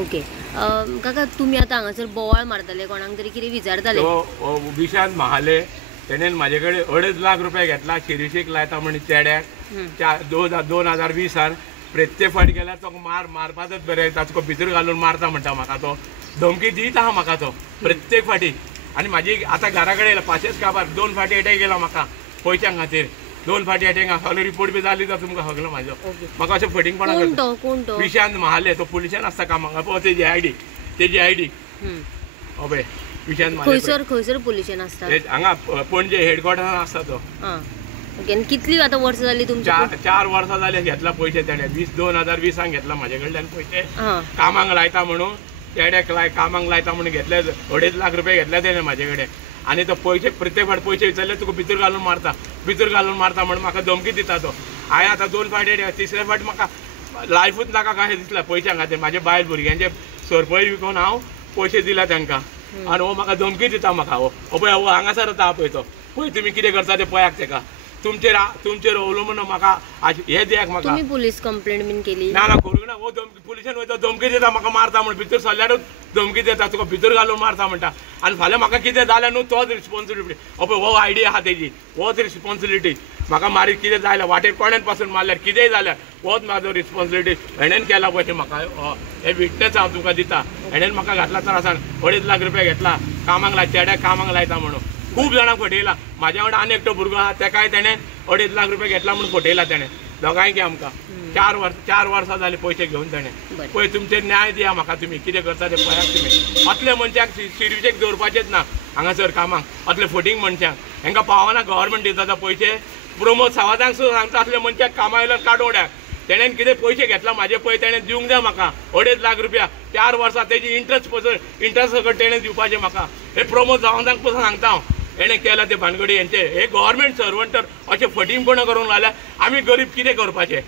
Okay काका तुम्ही आता हांगासर बोवाळ मारताले कोणाक तरी कितें विचारताले? विशांत महाले तेणेन म्हाजे कडेन 2.5 लाख रुपया घेतला शिरीषेक लायता म्हण चेड्याक 2020 प्रत्येक फाटी गेल्यार तो मारपाचोच बरें ताचो भितर घालून मारता म्हणटा म्हाका तो धमकी दीत आहा म्हाका तो प्रत्येक फाटी आनी म्हाजी आतां घरा कडेन पाशेच काबार 2 फाटी अटॅक गेला म्हाका पयशां खातीर 2 फाटी अटॅक सगळो रिपोर्ट बी जाली तर तुमकां सगळो म्हाजो म्हाका अशें फटींगपणाक विशांत महाले तो पुलिसान आसता कामाक पळय तेजी आयडी पळय विशांत महाले खंयसर पुलिसान आसता हांगा पणजे हेडक्वॉर्टरान आसता तो ओके कितली आतां वर्सां जाली तुमची 4 वर्सां जाली घेतला पयशे तेणे 2020 घेतला म्हाजे कडल्यान पयशे कामाक लायता म्हणून चेड्याक कामाक लायता म्हणून घेतले 2.5 लाख रुपया घेतले तेणे म्हाजे कडेन आनी तो पयशे प्रत्येक फावट पयशे विचारले तुका भितर घालून मारता म्हणून म्हाका धमकी दिता तो हांवें आतां 2 फाटी तिसरे फावट म्हाका लायफूच नाका कशें दिसलें पयशां खातीर म्हाजे बायल भुरग्यांचे सरपळी विकून हांव पयशे दिला तांकां आनी हो म्हाका धमकी दिता म्हाका हो पळय हो हांगासर येता पळय तो पळय तुमी कितें करता तें पळयाक तेका तुमचेर अवलंबून म्हाका हे दियाक म्हाका तुमी पुलीस कंप्लेंट बीन केली ना करूंक ना हो पुलिसान वयता धमकी दिता म्हाका मारता म्हण भितर सरल्यारूच धमकी दिता तुका भितर घालून मारता म्हणटा आनी फाल्यां म्हाका कितें जालें न्हू तोच रिस्पॉन्सिबिलिटी पळय हो आयडी आहा तेजी होच रिस्पॉन्सिबिलिटी म्हाका मारी कितें जाल्यार वाटेर कोणेन पासून मारल्यार कितेंय जाल्यार होच म्हाजो रिस्पॉन्सिबिलिटी हेणेन केला पळय म्हाका हे विटनेस हांव तुका दिता हेणेन म्हाका घातला त्रासान 2.5 लाख रुपया घेतला कामाक लाय चेड्याक कामाक लायता म्हणून खूब जाणांक फटयला म्हाज्या वांगडा आनी एकटो भुरगो आहा तेकाय तेणें 2.5 लाख रुपया घेतला म्हणून फटयला तेणें दोगांयकी आमकां 4 वर्सां जालीं पयशे घेवन तेणें पळय तुमचेर न्याय दिया म्हाका तुमी कितें करता तें पळयात तुमी असले मनशाक शिरविशेक दवरपाचेच ना हांगासर कामाक असले फटींग मनशाक हांकां पावना गव्हर्मेंट दिता पयशे प्रमोद सावंताक सुद्दां सांगता असले मनशाक कामा येयल्यार काडून उड्याक तेणेन कितें पयशे घेतला म्हाजे पळय तेणें दिवंक जाय म्हाका 2.5 लाख रुपया 4 वर्सां तेजी इंट्रस्ट सकट तेणें दिवपाचें म्हाका हे प्रमोद सावंताक पसून सांगता हांव हेणें केला ते भानगडी हेंचे हे गव्हर्मेंट सर्वंट तर अशें फटींगपणां करूंक लागल्यार आमी गरीब कितें करपाचें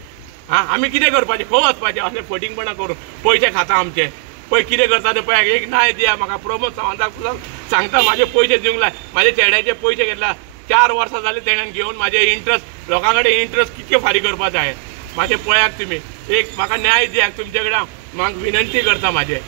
आमी कितें करपाचें खंय वचपाचें असलें फटींगपणां करून पयशे खाता आमचे पळय कितें करता तें पळय एक न्याय दिया म्हाका प्रमोद सावंताक पसून सांगता म्हाजे पयशे दिवंक लाय म्हाजे चेड्याचे पयशे घेतला 4 वर्सां जालीं तेणेन घेवन म्हाजे इंट्रस्ट लोकां कडेन इंट्रस्ट कितके फारीक करपाचें हांवें म्हाजे पळयात तुमी एक म्हाका न्याय दियाक तुमचे कडेन म्हाका विनंती करता म्हाजे